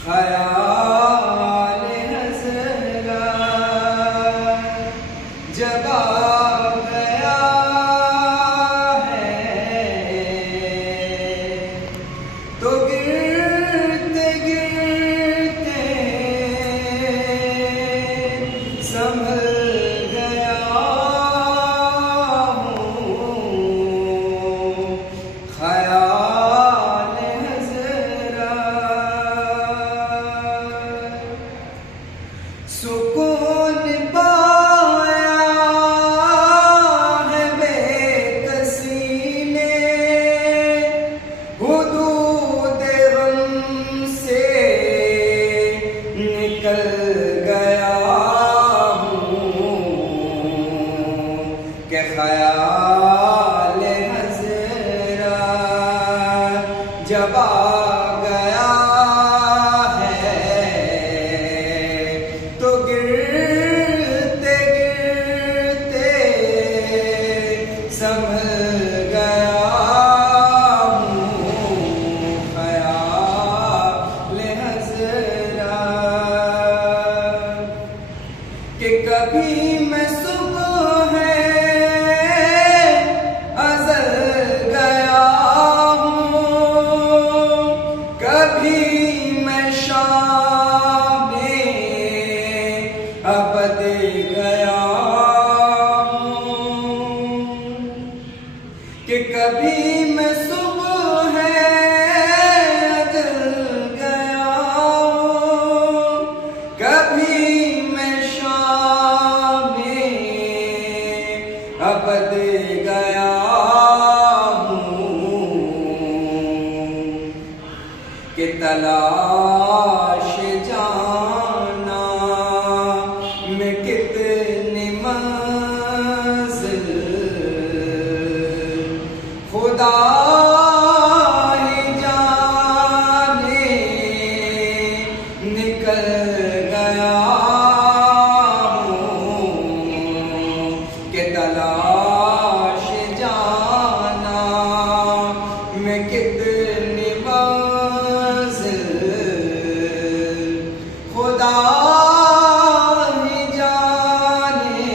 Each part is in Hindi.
ख्याल हज़रा जब आ गया है तो गिरते गिरते संभल गया हूँ। ख्याल हज़रा सुकून पाया है बेकसी ने, हुदूद गम से निकल गया हूँ कि ख्याल हज़रा जब आ गया तो गिरते गिरते संभल गया हूँ। ख्याल हज़रा कि कभी मैं सुबह अज़ल गया हूँ, कभी मैं शाम अबद गया हूँ, कि कभी मैं सुबह अज़ल गया हूँ, कभी मैं शाम अबद गया हूँ, कि तलाश जाना में कितनी मंज़िल खुदा ही जाने निकल गया हूँ, कि तलाश जाना में कितनी मंज़िल खुदा ही जाने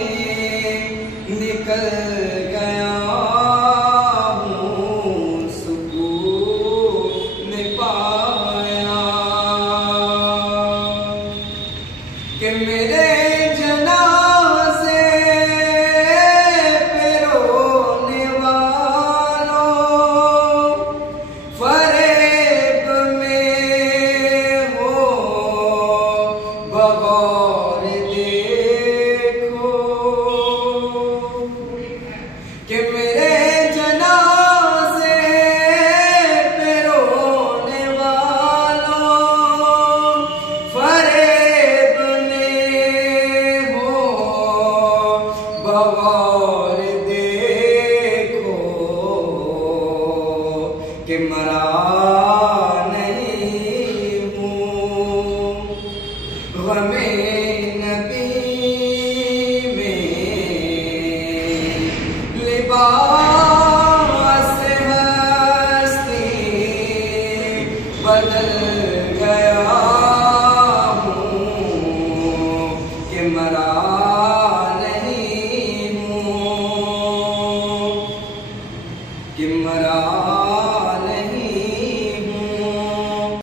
निकल गया हूँ। सुकून पाया कि मेरे जनाज़े पे रोने वालों फरेब में हो बगौर देखो, कि मेरे जनाज़े पे रोने वालों फरेब में हो बगौर देखो, कि मरा नहीं हूँ ग़मे नबी में, लिबास हस्ती बदल